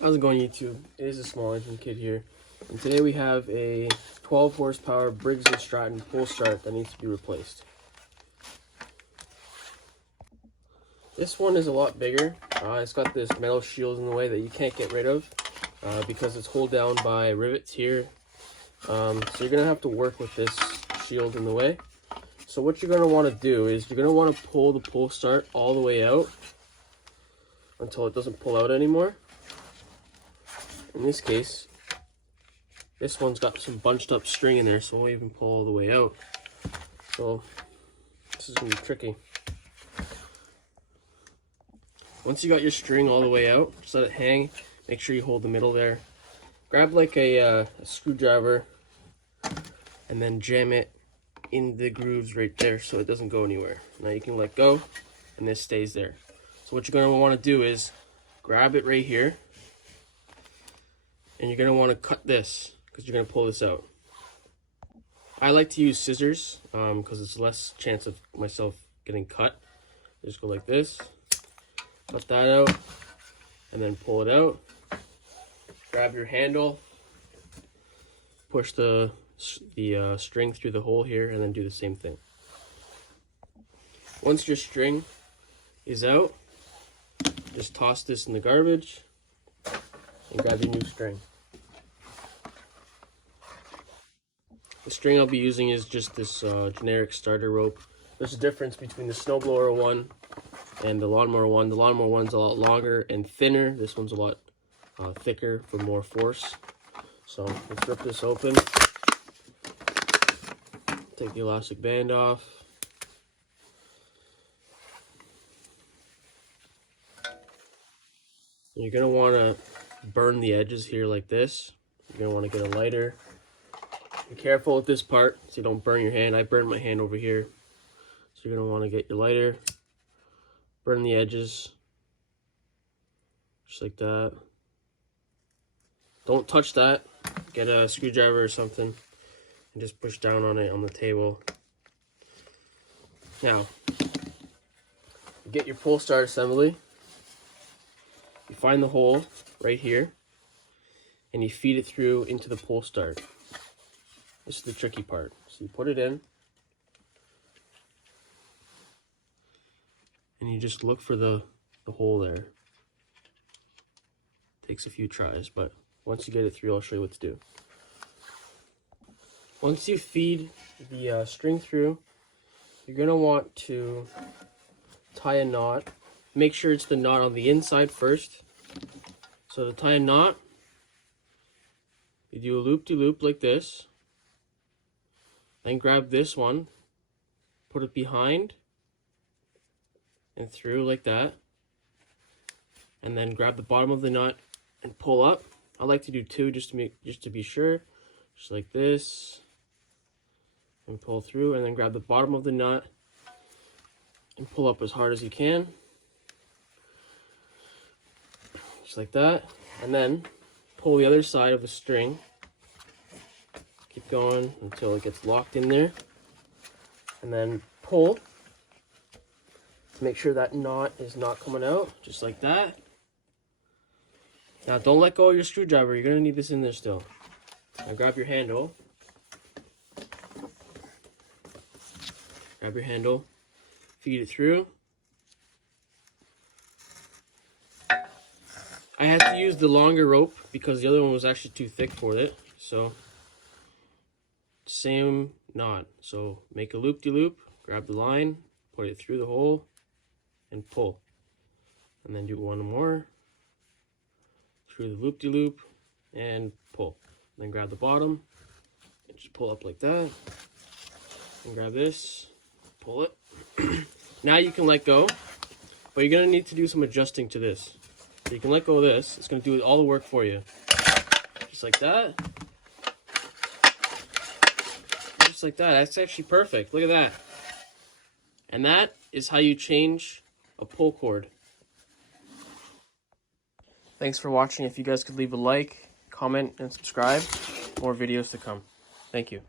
How's it going, YouTube? It is a small engine kid here, and today we have a 12 horsepower Briggs & Stratton pull start that needs to be replaced. This one is a lot bigger. It's got this metal shield in the way that you can't get rid of because it's held down by rivets here. So you're gonna have to work with this shield in the way. So what you're gonna want to do is you're gonna want to pull the pull start all the way out until it doesn't pull out anymore. In this case, this one's got some bunched up string in there, so it won't even pull all the way out. So this is gonna be tricky. Once you got your string all the way out, just let it hang. Make sure you hold the middle there. Grab like a screwdriver and then jam it in the grooves right there so it doesn't go anywhere. Now you can let go and this stays there. So what you're gonna want to do is grab it right here, and you're going to want to cut this because you're going to pull this out. I like to use scissors because it's less chance of myself getting cut. Just go like this, cut that out, and then pull it out. Grab your handle, push the string through the hole here, and then do the same thing. Once your string is out, just toss this in the garbage and grab your new string. The string I'll be using is just this generic starter rope. There's a difference between the Snowblower one and the lawnmower one. The lawnmower one's a lot longer and thinner. This one's a lot thicker for more force. So let's rip this open. Take the elastic band off. And you're gonna want to burn the edges here like this. You're gonna want to get a lighter. Be careful with this part so you don't burn your hand. I burned my hand over here. So you're gonna want to get your lighter, burn the edges, just like that. Don't touch that. Get a screwdriver or something and just push down on it on the table. Now, you get your pull start assembly. You find the hole right here, and you feed it through into the pull start. This is the tricky part. So you put it in, and you just look for the hole there. Takes a few tries, but once you get it through, I'll show you what to do. Once you feed the string through, you're gonna want to tie a knot. Make sure it's the knot on the inside first. So to tie a knot, you do a loop-de-loop like this. Then grab this one, put it behind and through like that. And then grab the bottom of the nut and pull up. I like to do two just to be sure. Just like this. And pull through, and then grab the bottom of the nut and pull up as hard as you can. Just like that. And then pull the other side of the string. Keep going until it gets locked in there. And then pull. Make sure that knot is not coming out, just like that. Now don't let go of your screwdriver, you're gonna need this in there still. Now grab your handle. Grab your handle, feed it through. I had to use the longer rope because the other one was actually too thick for it. So, same knot. So make a loop-de-loop, grab the line, put it through the hole, and pull. And then do one more, through the loop-de-loop, and pull. And then grab the bottom, and just pull up like that. And grab this, pull it. Now you can let go, but you're gonna need to do some adjusting to this. So you can let go of this. It's going to do all the work for you. Just like that. Just like that. That's actually perfect. Look at that. And that is how you change a pull cord. Thanks for watching. If you guys could leave a like, comment, and subscribe. More videos to come. Thank you.